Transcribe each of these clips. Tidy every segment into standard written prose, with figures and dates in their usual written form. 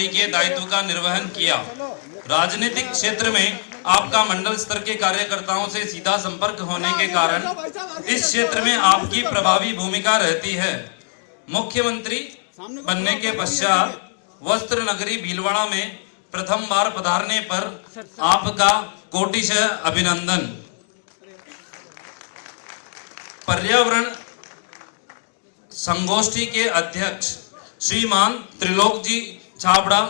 मंत्री के दायित्व का निर्वहन किया। राजनीतिक क्षेत्र में आपका मंडल स्तर के कार्यकर्ताओं से सीधा संपर्क होने के कारण इस क्षेत्र में आपकी प्रभावी भूमिका रहती है। मुख्यमंत्री बनने के पश्चात वस्त्र नगरी भीलवाड़ा में प्रथम बार पधारने पर आपका कोटिशः अभिनंदन। पर्यावरण संगोष्ठी के अध्यक्ष श्रीमान त्रिलोक जी छाबड़ा,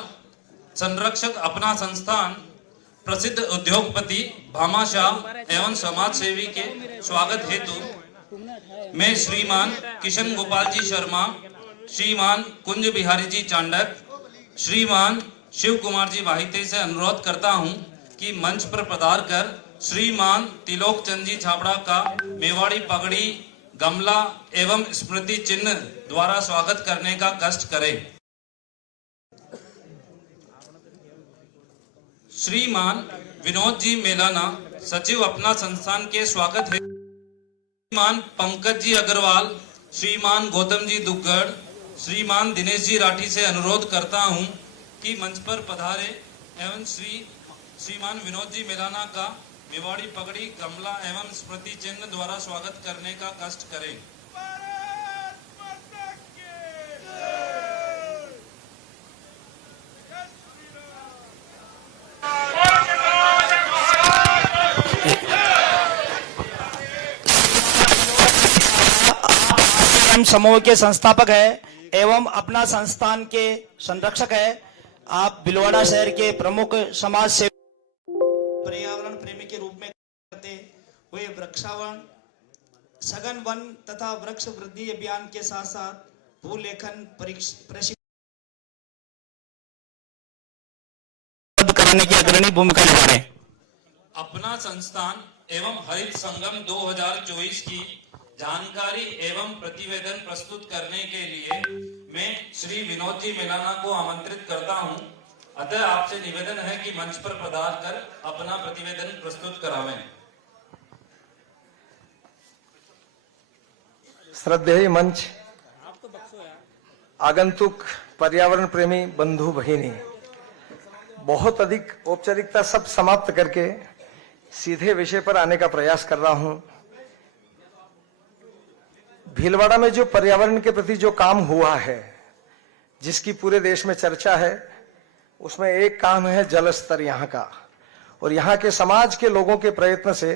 संरक्षक अपना संस्थान, प्रसिद्ध उद्योगपति भामाशाह एवं समाज सेवी के स्वागत हेतु मैं श्रीमान किशन गोपाल जी शर्मा, श्रीमान कुंज बिहारी जी चांडक, श्रीमान शिव कुमार जी वाहिते से अनुरोध करता हूं कि मंच पर पधार कर श्रीमान तिलोक चंद जी छाबड़ा का मेवाड़ी पगड़ी, गमला एवं स्मृति चिन्ह द्वारा स्वागत करने का कष्ट करें। श्रीमान विनोद जी मेलाना, सचिव अपना संस्थान के स्वागत है। श्रीमान पंकज जी अग्रवाल, श्रीमान गौतम जी दुग्गड़, श्रीमान दिनेश जी राठी से अनुरोध करता हूं कि मंच पर पधारे एवं श्रीमान विनोद जी मेलाना का मेवाड़ी पगड़ी, गमला एवं स्मृति चिन्ह द्वारा स्वागत करने का कष्ट करें। समूह के संस्थापक है एवं अपना संस्थान के संरक्षक है। आप भीलवाड़ा शहर के प्रमुख समाज सेवी, पर्यावरण प्रेमी के रूप में करते हुए वृक्षावन, सघन वन तथा वृक्ष वृद्धि अभियान के साथ साथ भूलेखन प्रशिक्षण कराने की अग्रणी भूमिका निभा रहे हैं। अपना संस्थान एवं हरित संगम 2024 की जानकारी एवं प्रतिवेदन प्रस्तुत करने के लिए मैं श्री विनोद जी मेलाना को आमंत्रित करता हूं। अतः आपसे निवेदन है कि मंच पर पधार कर अपना प्रतिवेदन प्रस्तुत करावें। श्रद्धेय मंच, आगंतुक पर्यावरण प्रेमी बंधु भगिनी, बहुत अधिक औपचारिकता सब समाप्त करके सीधे विषय पर आने का प्रयास कर रहा हूं। भीलवाड़ा में जो पर्यावरण के प्रति जो काम हुआ है, जिसकी पूरे देश में चर्चा है, उसमें एक काम है जल स्तर यहाँ का, और यहाँ के समाज के लोगों के प्रयत्न से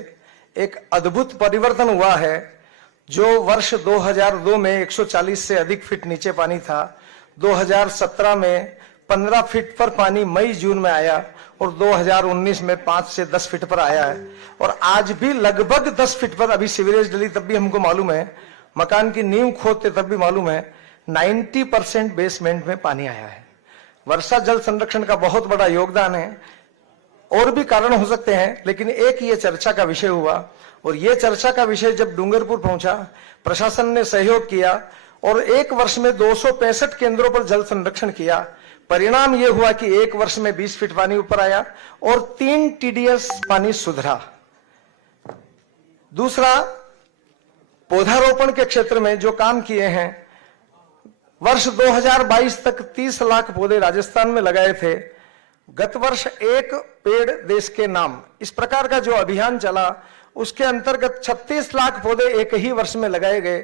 एक अद्भुत परिवर्तन हुआ है। जो वर्ष 2002 में 140 से अधिक फीट नीचे पानी था, 2017 में 15 फीट पर पानी मई जून में आया और 2019 में 5 से 10 फीट पर आया है, और आज भी लगभग 10 फीट पर। अभी सीवरेज डली तब भी हमको मालूम है, मकान की नींव खोदते तब भी मालूम है 90% बेसमेंट में पानी आया है। वर्षा जल संरक्षण का बहुत बड़ा योगदान है। और भी कारण हो सकते हैं, लेकिन एक ये चर्चा का विषय हुआ, और ये चर्चा का विषय जब डूंगरपुर पहुंचा, प्रशासन ने सहयोग किया और एक वर्ष में 265 केंद्रों पर जल संरक्षण किया। परिणाम ये हुआ कि एक वर्ष में 20 फीट पानी ऊपर आया और 3 TDS पानी सुधरा। दूसरा, पौधारोपण के क्षेत्र में जो काम किए हैं, वर्ष 2022 तक 30 लाख पौधे राजस्थान में लगाए थे। गत वर्ष एक पेड़ देश के नाम, इस प्रकार का जो अभियान चला, उसके अंतर्गत 36 लाख पौधे एक ही वर्ष में लगाए गए।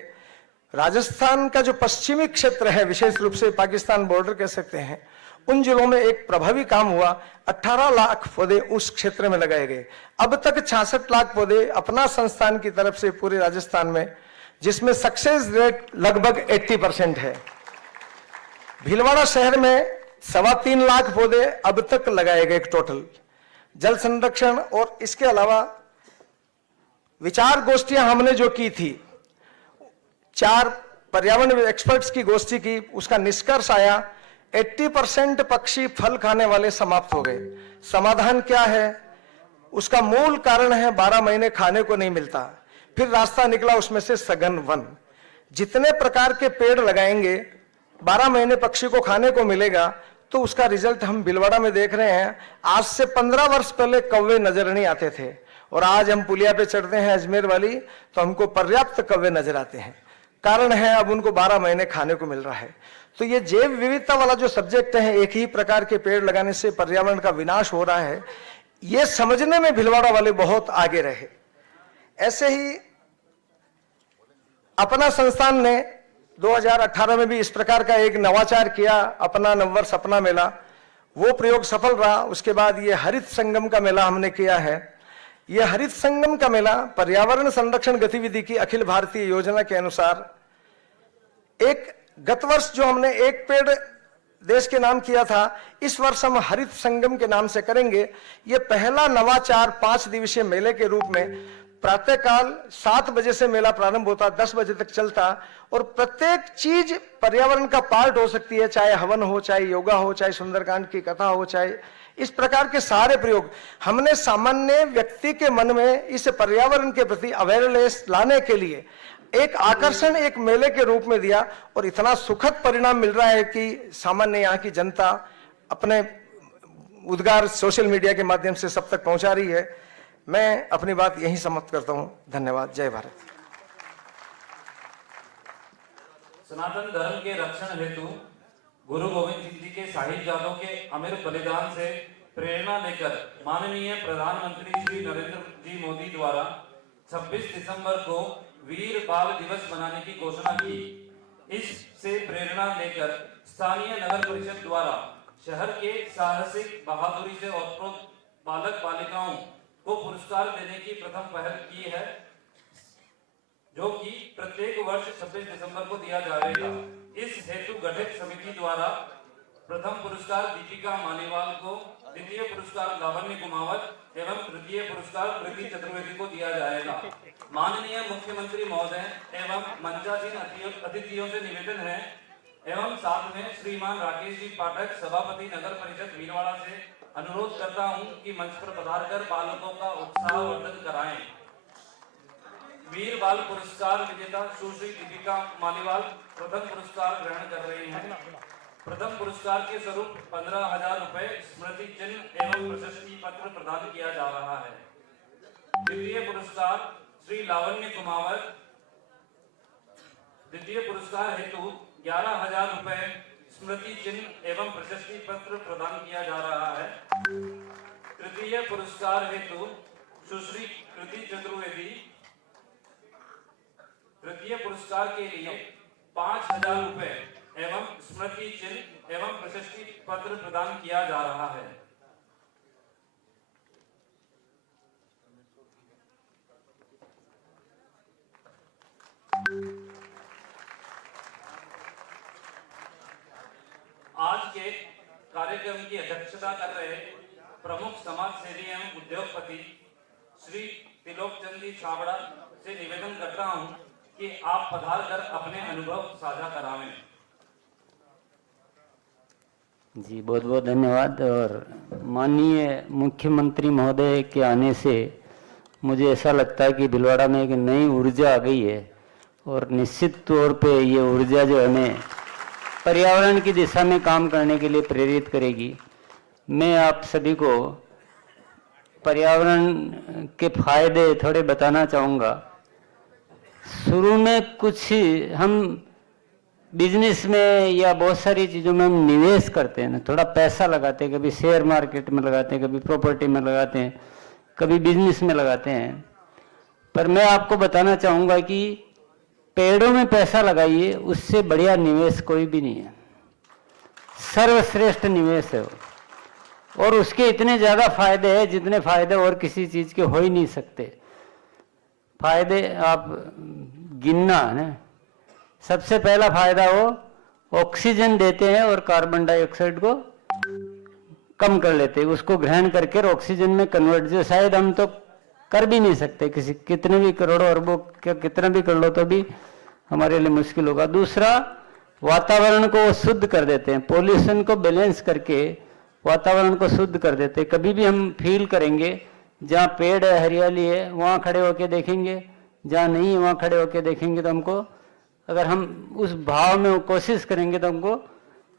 राजस्थान का जो पश्चिमी क्षेत्र है, विशेष रूप से पाकिस्तान बॉर्डर कह सकते हैं, उन जिलों में एक प्रभावी काम हुआ। 18 लाख पौधे उस क्षेत्र में लगाए गए। अब तक 66 लाख पौधे अपना संस्थान की तरफ से पूरे राजस्थान में, जिसमें सक्सेस रेट लगभग 80% है। भीलवाड़ा शहर में 3.25 लाख पौधे अब तक लगाए गए टोटल जल संरक्षण। और इसके अलावा विचार गोष्ठियां हमने जो की थी, 4 पर्यावरण एक्सपर्ट्स की गोष्ठी की, उसका निष्कर्ष आया 80% पक्षी फल खाने वाले समाप्त हो गए। समाधान क्या है? उसका मूल कारण है 12 महीने खाने को नहीं मिलता। फिर रास्ता निकला उसमें से सघन वन। जितने प्रकार के पेड़ लगाएंगे, 12 महीने पक्षी को खाने को मिलेगा, तो उसका रिजल्ट हम भीलवाड़ा में देख रहे हैं। आज से 15 वर्ष पहले कौवे नजर नहीं आते थे, और आज हम पुलिया पे चढ़ते हैं अजमेर वाली, तो हमको पर्याप्त कौवे नजर आते हैं। कारण है अब उनको 12 महीने खाने को मिल रहा है। तो ये जैव विविधता वाला जो सब्जेक्ट है, एक ही प्रकार के पेड़ लगाने से पर्यावरण का विनाश हो रहा है, ये समझने में भीलवाड़ा वाले बहुत आगे रहे। ऐसे ही अपना संस्थान ने 2018 में भी इस प्रकार का एक नवाचार किया, अपना नववर्ष अपना मेला। वो प्रयोग सफल रहा। उसके बाद ये हरित संगम का मेला हमने किया है। ये हरित संगम का मेला पर्यावरण संरक्षण गतिविधि की अखिल भारतीय योजना के अनुसार एक गत वर्ष जो हमने एक पेड़ देश के नाम किया था, इस वर्ष हम हरित संगम के नाम से करेंगे। ये पहला नवाचार 5 दिवसीय मेले के रूप में प्रातःकाल 7 बजे से मेला प्रारंभ होता, 10 बजे तक चलता, और प्रत्येक चीज पर्यावरण का पार्ट हो सकती है, चाहे हवन हो, चाहे योगा हो, चाहे सुंदरकांड की कथा हो, चाहे इस प्रकार के सारे प्रयोग हमने सामान्य व्यक्ति के मन में इस पर्यावरण के प्रति अवेयरनेस लाने के लिए एक आकर्षण, एक मेले के रूप में दिया। और इतना सुखद परिणाम मिल रहा है कि सामान्य यहाँ की जनता अपने उद्गार सोशल मीडिया के माध्यम से सब तक पहुंचा रही है। मैं अपनी बात यहीं समाप्त करता हूं। धन्यवाद। जय भारत। सनातन धर्म के रक्षण हेतु गुरु गोविंद सिंह जी के साहिबजादों के अमर बलिदान से प्रेरणा लेकर माननीय प्रधानमंत्री श्री नरेंद्र जी मोदी द्वारा 26 दिसंबर को वीर बाल दिवस मनाने की घोषणा की। इससे प्रेरणा लेकर स्थानीय नगर परिषद द्वारा शहर के साहसिक बहादुरी से ओतप्रोत बालक बालिकाओं को पुरस्कार देने की प्रथम पहल की है, जो कि प्रत्येक वर्ष 26 दिसंबर को दिया जाएगा। इस हेतु गठित समिति द्वारा प्रथम पुरस्कार दीपिका मालीवाल को, द्वितीय पुरस्कार लावण्य कुमावत एवं तृतीय पुरस्कार प्रीति चतुर्वेदी को दिया जाएगा। माननीय मुख्यमंत्री महोदय एवं मंचासीन अतिथियों से निवेदन है एवं साथ में श्रीमान राकेश जी पाठक, सभापति नगर परिषद भीलवाड़ा से अनुरोध करता हूं कि मंच पर पधारकर बालकों का उत्साहवर्धन कराएं। वीर बाल पुरस्कार विजेता सुश्री दीपिका मालीवाल प्रथम पुरस्कार ग्रहण कर रही हैं। प्रथम पुरस्कार के स्वरूप 15,000 रुपए स्मृति चिन्ह एवं प्रशस्ति पत्र प्रदान किया जा रहा है। द्वितीय पुरस्कार श्री लावण्य कुमावत, द्वितीय पुरस्कार हेतु 11,000 रुपए स्मृति चिन्ह एवं प्रशस्ति पत्र प्रदान किया जा रहा है। तृतीय पुरस्कार हेतु सुश्री कृति चतुर्वेदी, तृतीय पुरस्कार के लिए 5,000 रुपए एवं स्मृति चिन्ह एवं प्रशस्ति पत्र प्रदान किया जा रहा है। आज के कार्यक्रम की अध्यक्षता कर रहे प्रमुख समाज सेवी एवं उद्योगपति श्री त्रिलोक चंद जी छाबड़ा से निवेदन करता हूं कि आप पधार कर अपने अनुभव साझा करावें। जी बहुत बहुत धन्यवाद। और माननीय मुख्यमंत्री महोदय के आने से मुझे ऐसा लगता है कि भीलवाड़ा में एक नई ऊर्जा आ गई है और निश्चित तौर पे ये ऊर्जा जो हमें पर्यावरण की दिशा में काम करने के लिए प्रेरित करेगी। मैं आप सभी को पर्यावरण के फायदे थोड़े बताना चाहूँगा। शुरू में कुछ हम बिजनेस में या बहुत सारी चीज़ों में हम निवेश करते हैं ना, थोड़ा पैसा लगाते हैं, कभी शेयर मार्केट में लगाते हैं, कभी प्रॉपर्टी में लगाते हैं, कभी बिजनेस में लगाते हैं। पर मैं आपको बताना चाहूँगा कि पेड़ों में पैसा लगाइए, उससे बढ़िया निवेश कोई भी नहीं है। सर्वश्रेष्ठ निवेश है वो। और उसके इतने ज़्यादा फायदे हैं जितने फायदे और किसी चीज़ के हो ही नहीं सकते। फायदे आप गिनना है ना। सबसे पहला फायदा वो ऑक्सीजन देते हैं और कार्बन डाइऑक्साइड को कम कर लेते हैं, उसको ग्रहण करके ऑक्सीजन में कन्वर्ट, जो शायद हम तो कर भी नहीं सकते, किसी कितने भी करोड़ों अरबों कितना भी कर लो तो भी हमारे लिए मुश्किल होगा। दूसरा, वातावरण को शुद्ध कर देते हैं, पॉल्यूशन को बैलेंस करके वातावरण को शुद्ध कर देते हैं। कभी भी हम फील करेंगे जहाँ पेड़ है, हरियाली है, वहाँ खड़े होके देखेंगे, जहाँ नहीं है वहाँ खड़े होके देखेंगे, तो हमको, अगर हम उस भाव में कोशिश करेंगे तो हमको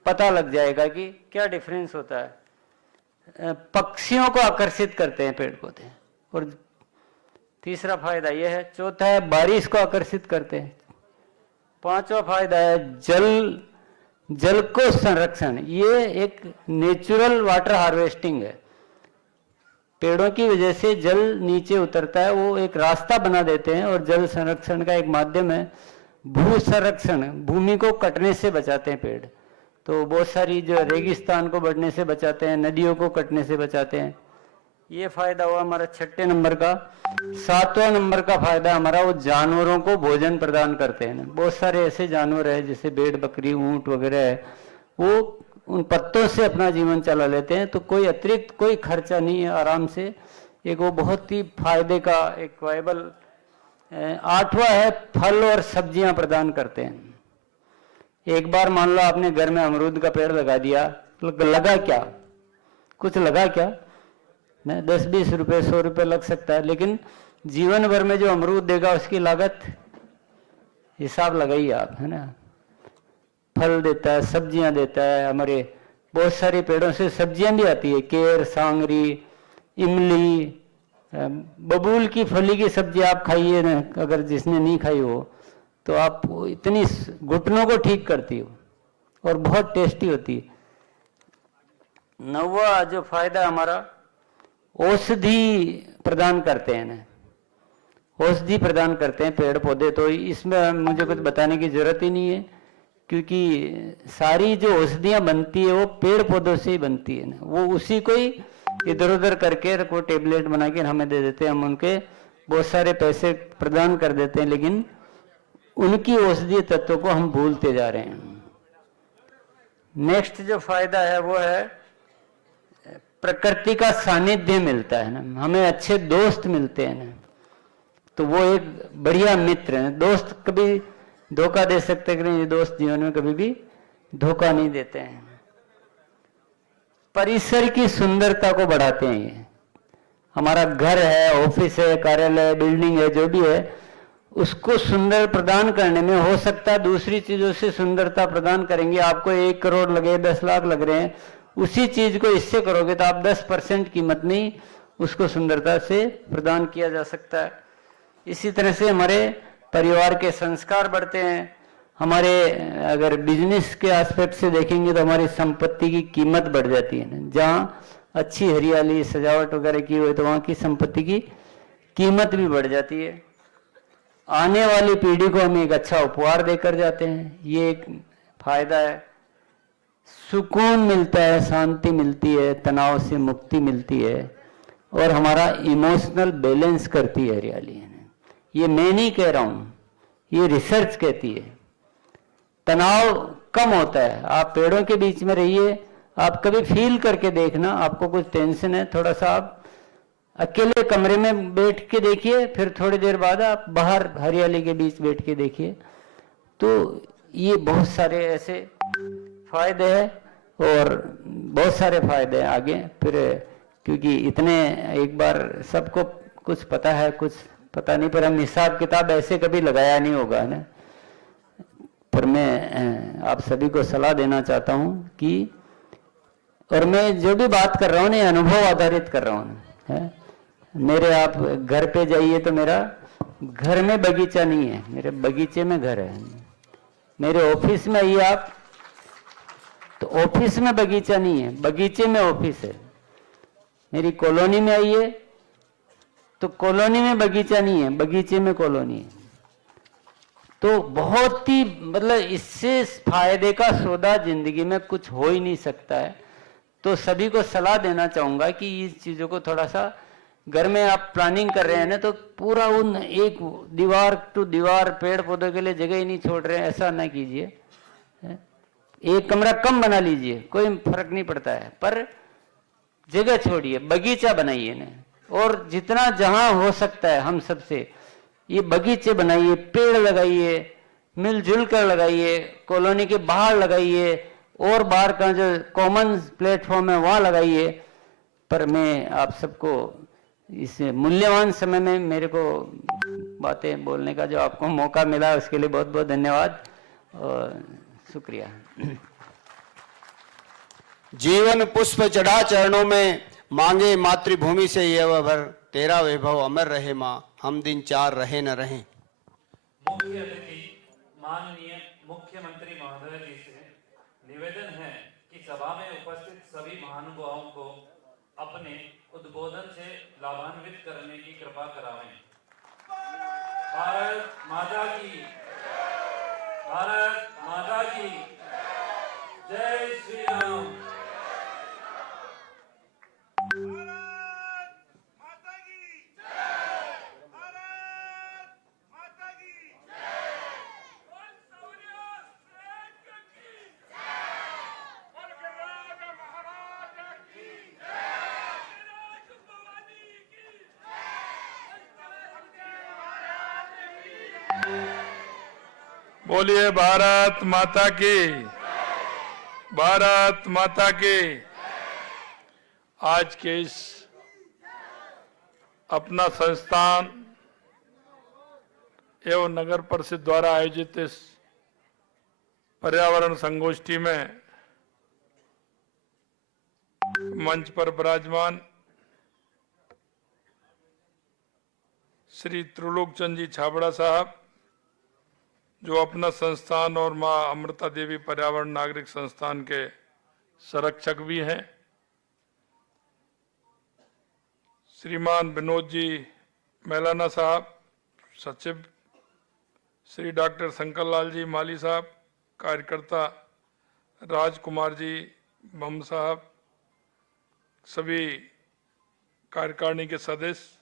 पता लग जाएगा कि क्या डिफरेंस होता है। पक्षियों को आकर्षित करते हैं पेड़ पौधे, और तीसरा फायदा यह है। चौथा है बारिश को आकर्षित करते हैं। पांचवा फायदा है जल को संरक्षण, ये एक नेचुरल वाटर हार्वेस्टिंग है। पेड़ों की वजह से जल नीचे उतरता है, वो एक रास्ता बना देते हैं, और जल संरक्षण का एक माध्यम है। भू संरक्षण, भूमि को कटने से बचाते हैं पेड़, तो बहुत सारी जो रेगिस्तान को बढ़ने से बचाते हैं, नदियों को कटने से बचाते हैं। ये फायदा हुआ हमारा 6 नंबर का। 7वां नंबर का फायदा हमारा, वो जानवरों को भोजन प्रदान करते हैं। बहुत सारे ऐसे जानवर हैं जैसे भेड़, बकरी, ऊंट वगैरह है, वो उन पत्तों से अपना जीवन चला लेते हैं, तो कोई अतिरिक्त कोई खर्चा नहीं है, आराम से। एक वो बहुत ही फायदे का एक वायबल। 8वां है फल और सब्जियां प्रदान करते हैं। एक बार मान लो आपने घर में अमरूद का पेड़ लगा दिया, लगा क्या, कुछ लगा क्या, 10-20 रुपए 100 रुपए लग सकता है, लेकिन जीवन भर में जो अमरूद देगा उसकी लागत हिसाब लगाइए आप, है ना। फल देता है, सब्जियां देता है। हमारे बहुत सारे पेड़ों से सब्जियां भी आती है, केर, सांगरी, इमली, बबूल की फली की सब्जी आप खाइए ना, अगर जिसने नहीं खाई हो तो आप इतनी घुटनों को ठीक करती हो और बहुत टेस्टी होती है। 9वां जो फायदा हमारा, औषधि प्रदान करते हैं ना, औषधि प्रदान करते हैं पेड़ पौधे। तो इसमें मुझे कुछ बताने की जरूरत ही नहीं है, क्योंकि सारी जो औषधियां बनती है वो पेड़ पौधों से ही बनती है ना। वो उसी को ही इधर उधर करके वो टेबलेट बना के हमें दे देते हैं, हम उनके बहुत सारे पैसे प्रदान कर देते हैं, लेकिन उनकी औषधीय तत्वों को हम भूलते जा रहे हैं। नेक्स्ट जो फायदा है वो है प्रकृति का सानिध्य मिलता है ना, हमें अच्छे दोस्त मिलते हैं ना, तो वो एक बढ़िया मित्र है। दोस्त कभी धोखा दे सकते कि नहीं, दोस्त जीवन में कभी भी धोखा नहीं देते हैं। परिसर की सुंदरता को बढ़ाते हैं ये। हमारा घर है, ऑफिस है, कार्यालय, बिल्डिंग है, जो भी है, उसको सुंदर प्रदान करने में हो सकता है दूसरी चीजों से सुंदरता प्रदान करेंगे। आपको 1 करोड़ लगे, 10 लाख लग रहे हैं, उसी चीज को इससे करोगे तो आप 10% कीमत में ही उसको सुंदरता से प्रदान किया जा सकता है। इसी तरह से हमारे परिवार के संस्कार बढ़ते हैं। हमारे अगर बिजनेस के एस्पेक्ट से देखेंगे तो हमारी संपत्ति की कीमत बढ़ जाती है ना। जहाँ अच्छी हरियाली, सजावट वगैरह की हुई तो वहाँ की संपत्ति की कीमत भी बढ़ जाती है। आने वाली पीढ़ी को हम एक अच्छा उपहार देकर जाते हैं, ये एक फायदा है। सुकून मिलता है, शांति मिलती है, तनाव से मुक्ति मिलती है, और हमारा इमोशनल बैलेंस करती है हरियाली। ये मैं नहीं कह रहा हूं, ये रिसर्च कहती है। तनाव कम होता है, आप पेड़ों के बीच में रहिए, आप कभी फील करके देखना, आपको कुछ टेंशन है, थोड़ा सा आप अकेले कमरे में बैठ के देखिए, फिर थोड़ी देर बाद आप बाहर हरियाली के बीच बैठ के देखिए, तो ये बहुत सारे ऐसे फायदे हैं, और बहुत सारे फायदे हैं आगे फिर, क्योंकि इतने एक बार सबको कुछ पता है, कुछ पता नहीं, पर हम हिसाब किताब ऐसे कभी लगाया नहीं होगा ना। पर मैं आप सभी को सलाह देना चाहता हूं कि, और मैं जो भी बात कर रहा हूं ना, अनुभव आधारित कर रहा हूं है। मेरे आप घर पे जाइए तो मेरा घर में बगीचा नहीं है, मेरे बगीचे में घर है। मेरे ऑफिस में आइए आप तो ऑफिस में बगीचा नहीं है, बगीचे में ऑफिस है। मेरी कॉलोनी में आइए तो कॉलोनी में बगीचा नहीं है, बगीचे में कॉलोनी है। तो बहुत ही मतलब इससे फायदे का सौदा जिंदगी में कुछ हो ही नहीं सकता है। तो सभी को सलाह देना चाहूंगा कि इस चीजों को थोड़ा सा, घर में आप प्लानिंग कर रहे हैं ना, तो पूरा उन एक दीवार टू दीवार पेड़ पौधों के लिए जगह ही नहीं छोड़ रहे हैं, ऐसा ना कीजिए। एक कमरा कम बना लीजिए, कोई फर्क नहीं पड़ता है, पर जगह छोड़िए, बगीचा बनाइए ना। और जितना जहां हो सकता है हम सबसे ये बगीचे बनाइए, पेड़ लगाइए, मिलजुल कर लगाइए, कॉलोनी के बाहर लगाइए, और बाहर का जो कॉमन प्लेटफॉर्म है वहां लगाइए। पर मैं आप सबको इस मूल्यवान समय में मेरे को बातें बोलने का जो आपको मौका मिला, उसके लिए बहुत बहुत धन्यवाद और शुक्रिया। जीवन पुष्प चढ़ा चरणों में, मांगे मातृभूमि से ये भर, तेरा वैभव अमर रहे माँ, हम दिन चार रहे न रहे। मुख्य अतिथि माननीय मुख्यमंत्री महोदय जी से महानुभावों को अपने उद्बोधन से लाभान्वित करने की कृपा करावें। भारत माता की, भारत माता की जय श्री राम। बोलिए भारत माता की, भारत माता की। आज के इस अपना संस्थान एवं नगर परिषद द्वारा आयोजित इस पर्यावरण संगोष्ठी में मंच पर विराजमान श्री त्रिलोक चंद जी छाबड़ा साहब, जो अपना संस्थान और मां अमृता देवी पर्यावरण नागरिक संस्थान के संरक्षक भी हैं, श्रीमान विनोद जी मैलाना साहब सचिव, श्री डॉक्टर शंकर लाल जी माली साहब कार्यकर्ता, राजकुमार जी बम साहब, सभी कार्यकारिणी के सदस्य,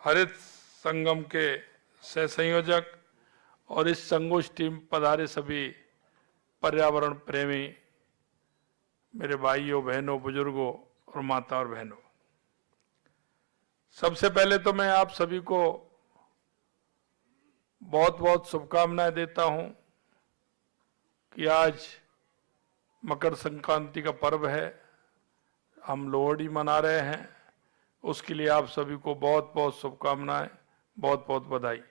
हरित संगम के सह संयोजक और इस संगोष्ठी में पधारे सभी पर्यावरण प्रेमी मेरे भाइयों बहनों बुजुर्गों और माता और बहनों, सबसे पहले तो मैं आप सभी को बहुत बहुत शुभकामनाएं देता हूं कि आज मकर संक्रांति का पर्व है, हम लोहड़ी मना रहे हैं। उसके लिए आप सभी को बहुत बहुत शुभकामनाएं, बहुत बहुत बधाई।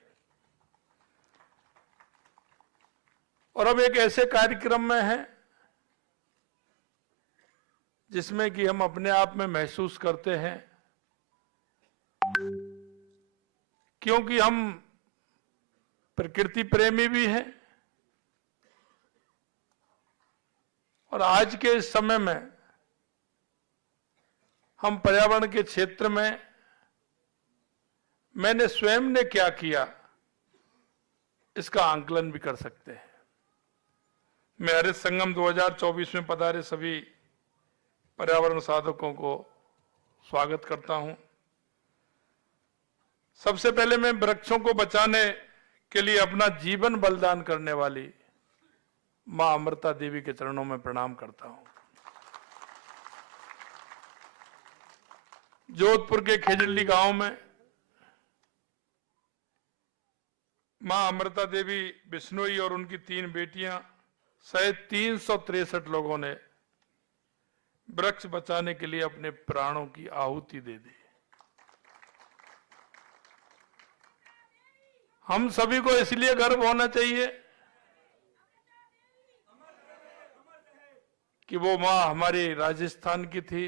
और अब एक ऐसे कार्यक्रम में हैं जिसमें कि हम अपने आप में महसूस करते हैं, क्योंकि हम प्रकृति प्रेमी भी हैं और आज के इस समय में हम पर्यावरण के क्षेत्र में मैंने स्वयं ने क्या किया इसका आंकलन भी कर सकते हैं। मैं हरित संगम 2024 में पधारे सभी पर्यावरण साधकों को स्वागत करता हूं। सबसे पहले मैं वृक्षों को बचाने के लिए अपना जीवन बलिदान करने वाली मां अमृता देवी के चरणों में प्रणाम करता हूं। जोधपुर के खेजड़ी गांव में मां अमृता देवी बिश्नोई और उनकी 3 बेटियां सहित 363 लोगों ने वृक्ष बचाने के लिए अपने प्राणों की आहुति दे दी। हम सभी को इसलिए गर्व होना चाहिए कि वो मां हमारी राजस्थान की थी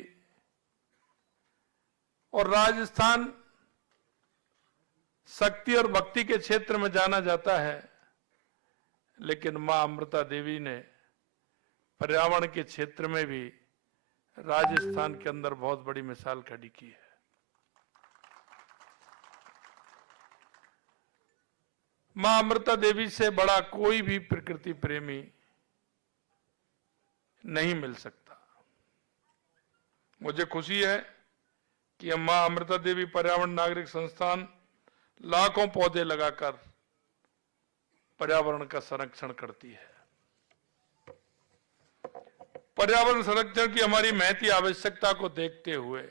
और राजस्थान शक्ति और भक्ति के क्षेत्र में जाना जाता है, लेकिन मां अमृता देवी ने पर्यावरण के क्षेत्र में भी राजस्थान के अंदर बहुत बड़ी मिसाल खड़ी की है। मां अमृता देवी से बड़ा कोई भी प्रकृति प्रेमी नहीं मिल सकता। मुझे खुशी है कि मां अमृता देवी पर्यावरण नागरिक संस्थान लाखों पौधे लगाकर पर्यावरण का संरक्षण करती है। पर्यावरण संरक्षण की हमारी महती आवश्यकता को देखते हुए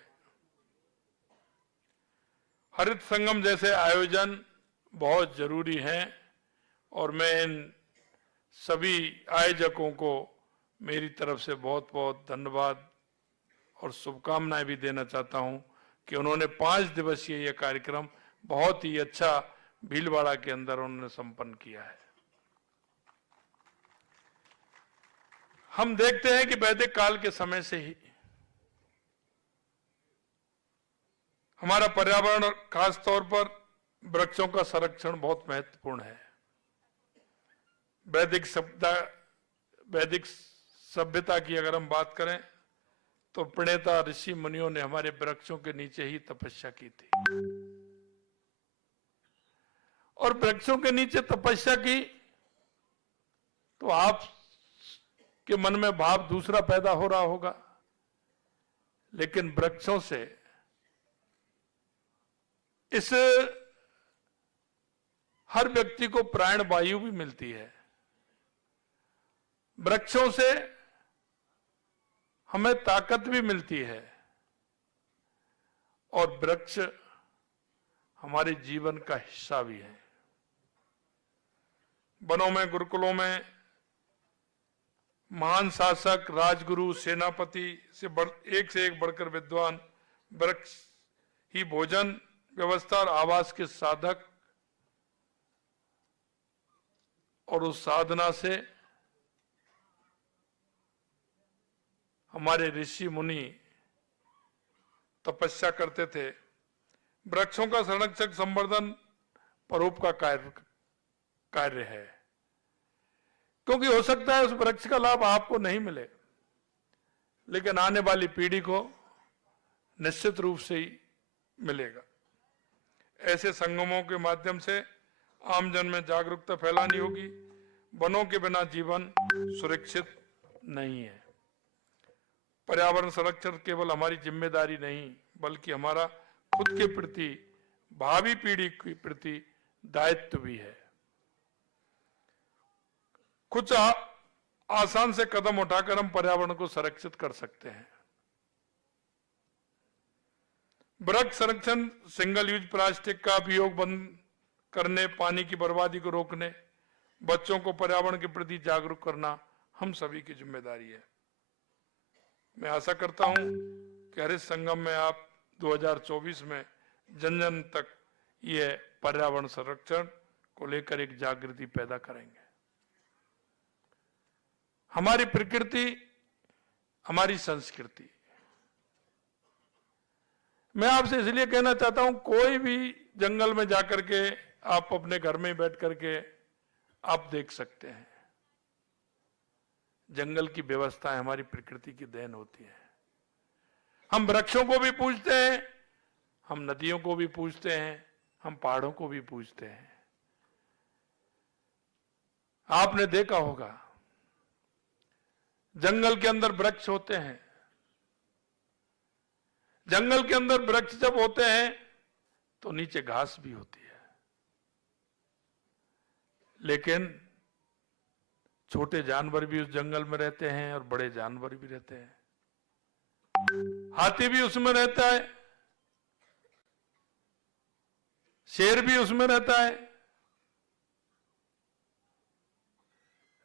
हरित संगम जैसे आयोजन बहुत जरूरी हैं और मैं इन सभी आयोजकों को मेरी तरफ से बहुत बहुत धन्यवाद और शुभकामनाएं भी देना चाहता हूं कि उन्होंने 5 दिवसीय यह कार्यक्रम बहुत ही अच्छा भीलवाड़ा के अंदर उन्होंने संपन्न किया है। हम देखते हैं कि वैदिक काल के समय से ही हमारा पर्यावरण खास तौर पर वृक्षों का संरक्षण बहुत महत्वपूर्ण है। वैदिक सभ्यता की अगर हम बात करें तो प्रणेता ऋषि मुनियों ने हमारे वृक्षों के नीचे ही तपस्या की थी, और वृक्षों के नीचे तपस्या की तो आप के मन में भाव दूसरा पैदा हो रहा होगा, लेकिन वृक्षों से इस हर व्यक्ति को प्राण वायु भी मिलती है। वृक्षों से हमें ताकत भी मिलती है, और वृक्ष हमारे जीवन का हिस्सा भी है। वनों में, गुरुकुलों में महान शासक, राजगुरु, सेनापति से एक से एक बढ़कर विद्वान वृक्ष ही भोजन व्यवस्था और आवास के साधक, और उस साधना से हमारे ऋषि मुनि तपस्या करते थे। वृक्षों का संरक्षक, संवर्धन परोपकार का कार्य है, क्योंकि हो सकता है उस वृक्ष का लाभ आपको नहीं मिले, लेकिन आने वाली पीढ़ी को निश्चित रूप से ही मिलेगा। ऐसे संगमों के माध्यम से आमजन में जागरूकता फैलानी होगी। वनों के बिना जीवन सुरक्षित नहीं है। पर्यावरण संरक्षण केवल हमारी जिम्मेदारी नहीं, बल्कि हमारा खुद के प्रति, भावी पीढ़ी के प्रति दायित्व भी है। कुछ आसान से कदम उठाकर हम पर्यावरण को संरक्षित कर सकते हैं। वृक्ष संरक्षण, सिंगल यूज प्लास्टिक का उपयोग बंद करने, पानी की बर्बादी को रोकने, बच्चों को पर्यावरण के प्रति जागरूक करना हम सभी की जिम्मेदारी है। मैं आशा करता हूं कि हरित संगम में आप 2024 में जन जन तक ये पर्यावरण संरक्षण को लेकर एक जागृति पैदा करेंगे। हमारी प्रकृति, हमारी संस्कृति, मैं आपसे इसलिए कहना चाहता हूं, कोई भी जंगल में जाकर के आप अपने घर में बैठ करके आप देख सकते हैं, जंगल की व्यवस्थाएं हमारी प्रकृति की देन होती है। हम वृक्षों को भी पूजते हैं, हम नदियों को भी पूजते हैं, हम पहाड़ों को भी पूजते हैं। आपने देखा होगा जंगल के अंदर वृक्ष होते हैं, जंगल के अंदर वृक्ष जब होते हैं तो नीचे घास भी होती है, लेकिन छोटे जानवर भी उस जंगल में रहते हैं और बड़े जानवर भी रहते हैं। हाथी भी उसमें रहता है, शेर भी उसमें रहता है,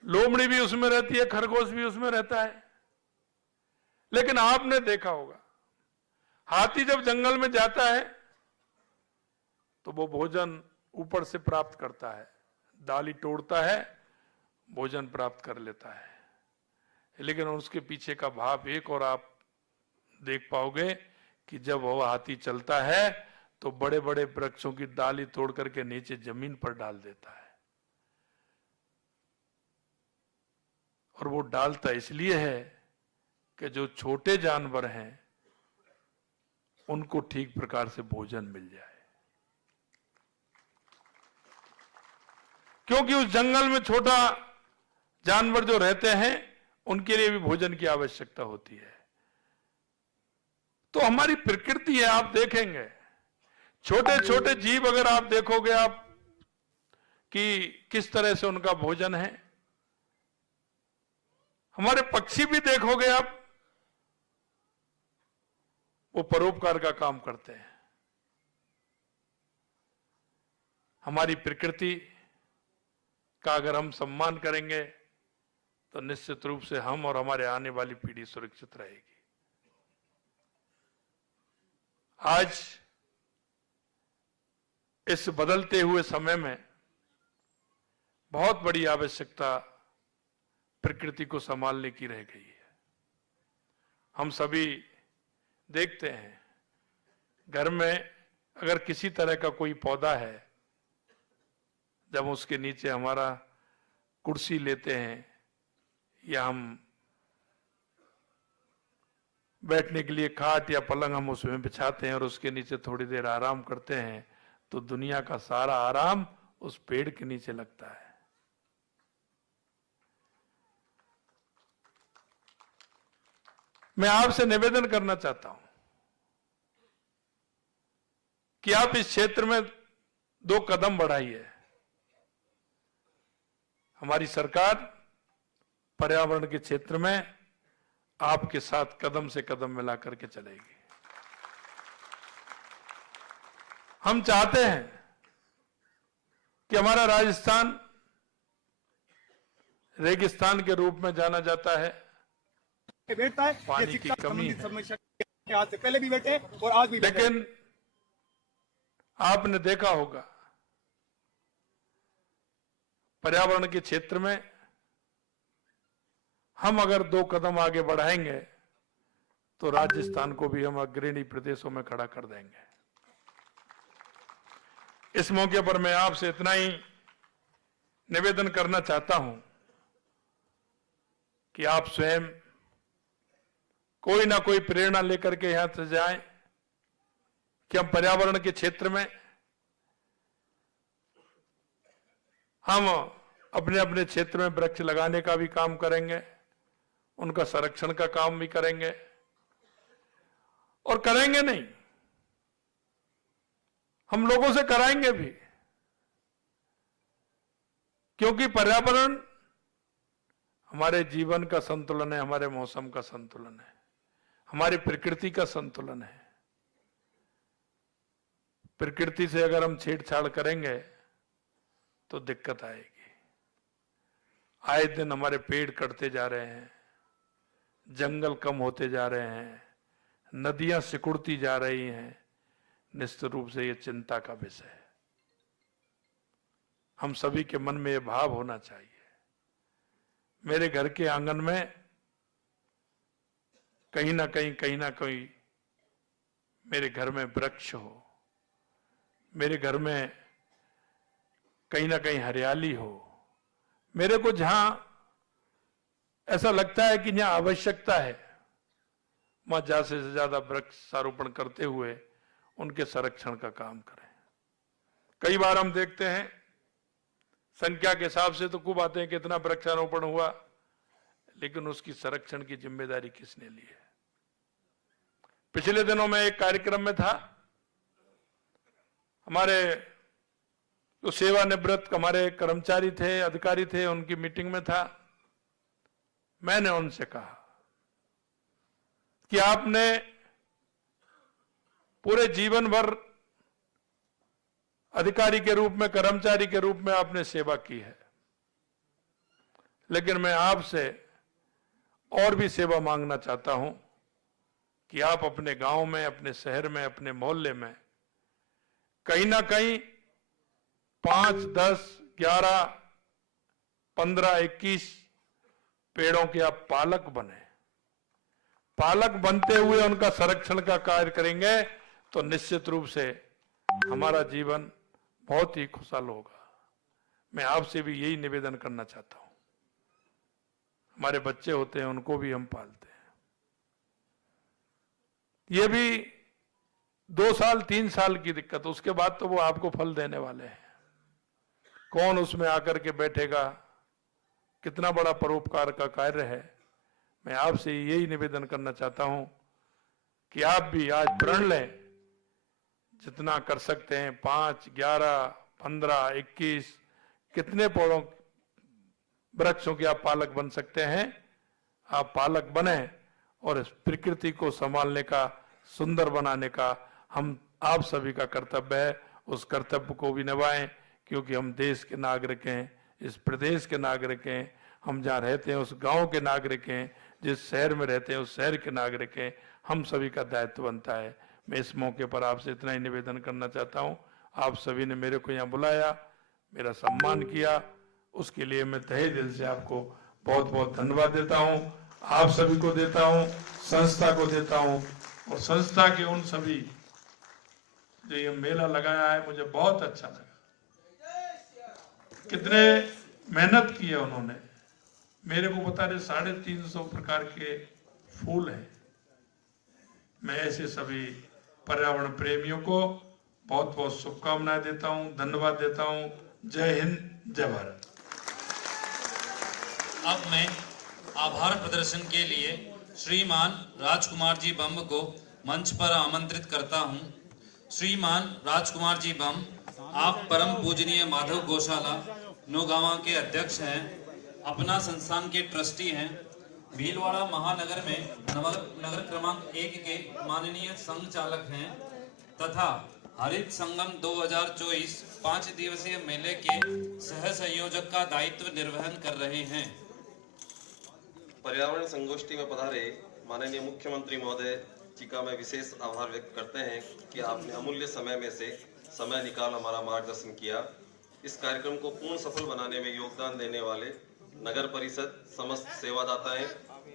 लोमड़ी भी उसमें रहती है, खरगोश भी उसमें रहता है। लेकिन आपने देखा होगा, हाथी जब जंगल में जाता है तो वो भोजन ऊपर से प्राप्त करता है, डाली तोड़ता है, भोजन प्राप्त कर लेता है। लेकिन उसके पीछे का भाव एक और आप देख पाओगे कि जब वो हाथी चलता है तो बड़े बड़े वृक्षों की डाली तोड़ करके नीचे जमीन पर डाल देता है। और वो डालता इसलिए है कि जो छोटे जानवर हैं उनको ठीक प्रकार से भोजन मिल जाए, क्योंकि उस जंगल में छोटा जानवर जो रहते हैं उनके लिए भी भोजन की आवश्यकता होती है। तो हमारी प्रकृति है, आप देखेंगे छोटे छोटे जीव अगर आप देखोगे आप कि किस तरह से उनका भोजन है। हमारे पक्षी भी देखोगे आप, वो परोपकार का काम करते हैं। हमारी प्रकृति का अगर हम सम्मान करेंगे तो निश्चित रूप से हम और हमारे आने वाली पीढ़ी सुरक्षित रहेगी। आज इस बदलते हुए समय में बहुत बड़ी आवश्यकता प्रकृति को संभालने की रह गई है। हम सभी देखते हैं घर में अगर किसी तरह का कोई पौधा है, जब उसके नीचे हमारा कुर्सी लेते हैं या हम बैठने के लिए खाट या पलंग हम उसमें बिछाते हैं और उसके नीचे थोड़ी देर आराम करते हैं, तो दुनिया का सारा आराम उस पेड़ के नीचे लगता है। मैं आपसे निवेदन करना चाहता हूं कि आप इस क्षेत्र में 2 कदम बढ़ाइए। हमारी सरकार पर्यावरण के क्षेत्र में आपके साथ कदम से कदम मिला करके चलेगी। हम चाहते हैं कि हमारा राजस्थान रेगिस्तान के रूप में जाना जाता है, बैठता है, पानी की कमी है, समस्या के आज से पहले भी बैठे और आज भी बैठे। लेकिन आपने देखा होगा पर्यावरण के क्षेत्र में हम अगर 2 कदम आगे बढ़ाएंगे तो राजस्थान को भी हम अग्रणी प्रदेशों में खड़ा कर देंगे। इस मौके पर मैं आपसे इतना ही निवेदन करना चाहता हूं कि आप स्वयं कोई ना कोई प्रेरणा लेकर के यहां से जाएं कि हम पर्यावरण के क्षेत्र में हम अपने अपने क्षेत्र में वृक्ष लगाने का भी काम करेंगे, उनका संरक्षण का काम भी करेंगे, और करेंगे नहीं, हम लोगों से कराएंगे भी, क्योंकि पर्यावरण हमारे जीवन का संतुलन है, हमारे मौसम का संतुलन है, हमारी प्रकृति का संतुलन है। प्रकृति से अगर हम छेड़छाड़ करेंगे तो दिक्कत आएगी। आए दिन हमारे पेड़ कटते जा रहे हैं, जंगल कम होते जा रहे हैं, नदियां सिकुड़ती जा रही हैं। निश्चित रूप से ये चिंता का विषय है। हम सभी के मन में ये भाव होना चाहिए, मेरे घर के आंगन में कहीं ना कहीं मेरे घर में वृक्ष हो, मेरे घर में कहीं ना कहीं हरियाली हो। मेरे को जहां ऐसा लगता है कि जहां आवश्यकता है वहां ज्यादा से ज्यादा वृक्षारोपण करते हुए उनके संरक्षण का काम करें। कई बार हम देखते हैं संख्या के हिसाब से तो खूब आते हैं कितना वृक्षारोपण हुआ, लेकिन उसकी संरक्षण की जिम्मेदारी किसने ली है। पिछले दिनों में एक कार्यक्रम में था, हमारे जो सेवानिवृत्त हमारे कर्मचारी थे, अधिकारी थे, उनकी मीटिंग में था। मैंने उनसे कहा कि आपने पूरे जीवन भर अधिकारी के रूप में, कर्मचारी के रूप में आपने सेवा की है, लेकिन मैं आपसे और भी सेवा मांगना चाहता हूं कि आप अपने गांव में, अपने शहर में, अपने मोहल्ले में कहीं ना कहीं 5, 10, 11, 15, 21 पेड़ों के आप पालक बने। पालक बनते हुए उनका संरक्षण का कार्य करेंगे तो निश्चित रूप से हमारा जीवन बहुत ही खुशहाल होगा। मैं आपसे भी यही निवेदन करना चाहता हूं। हमारे बच्चे होते हैं, उनको भी हम पालते हैं। ये भी 2 साल 3 साल की दिक्कत, उसके बाद तो वो आपको फल देने वाले हैं। कौन उसमें आकर के बैठेगा, कितना बड़ा परोपकार का कार्य है। मैं आपसे यही निवेदन करना चाहता हूं कि आप भी आज प्रण लें, जितना कर सकते हैं 5, 11, 15, 21 कितने पौधों वृक्षों के आप पालक बन सकते हैं, आप पालक बने और इस प्रकृति को संभालने का, सुंदर बनाने का हम आप सभी का कर्तव्य है। उस कर्तव्य को भी निभाएं, क्योंकि हम देश के नागरिक हैं, इस प्रदेश के नागरिक हैं, हम जहाँ रहते हैं उस गांव के नागरिक हैं, जिस शहर में रहते हैं उस शहर के नागरिक हैं। हम सभी का दायित्व बनता है। मैं इस मौके पर आपसे इतना ही निवेदन करना चाहता हूं। आप सभी ने मेरे को यहाँ बुलाया, मेरा सम्मान किया, उसके लिए मैं तहे दिल से आपको बहुत बहुत धन्यवाद देता हूं। आप सभी को देता हूं, संस्था को देता हूं, और संस्था के उन सभी जो ये मेला लगाया है, मुझे बहुत अच्छा लगा। कितने मेहनत की है उन्होंने। मेरे को बता रहे 350 प्रकार के फूल हैं, मैं ऐसे सभी पर्यावरण प्रेमियों को बहुत बहुत शुभकामनाएं देता हूं, धन्यवाद देता हूं। जय हिंद, जय भारत। अब मैं आभार प्रदर्शन के लिए श्रीमान राजकुमार जी बम को मंच पर आमंत्रित करता हूं। श्रीमान राजकुमार जी बम, आप परम पूजनीय माधव गौशाला नौगांवा के अध्यक्ष हैं, अपना संस्थान के ट्रस्टी हैं, भीलवाड़ा महानगर में नगर क्रमांक 1 के माननीय संघ चालक हैं तथा हरित संगम 2024 5 दिवसीय मेले के सह संयोजक का दायित्व निर्वहन कर रहे हैं। पर्यावरण संगोष्ठी में पधारे माननीय मुख्यमंत्री महोदय जी का मैं विशेष आभार व्यक्त करते हैं कि आपने अमूल्य समय में से समय निकाल हमारा मार्गदर्शन किया। इस कार्यक्रम को पूर्ण सफल बनाने में योगदान देने वाले नगर परिषद, समस्त सेवादाताएं,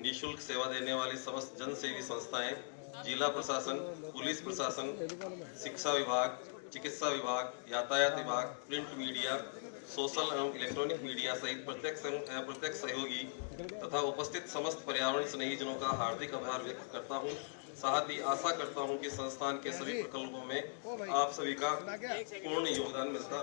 निःशुल्क सेवा देने वाली समस्त जनसेवी संस्थाएं, जिला प्रशासन, पुलिस प्रशासन, शिक्षा विभाग, चिकित्सा विभाग, यातायात विभाग, प्रिंट मीडिया, सोशल एवं इलेक्ट्रॉनिक मीडिया सहित प्रत्यक्ष सहयोगी तथा उपस्थित समस्त पर्यावरण स्नेही जनों का हार्दिक आभार व्यक्त करता हूं। साथ ही आशा करता हूं कि संस्थान के सभी प्रकल्पों में आप सभी का पूर्ण योगदान मिलता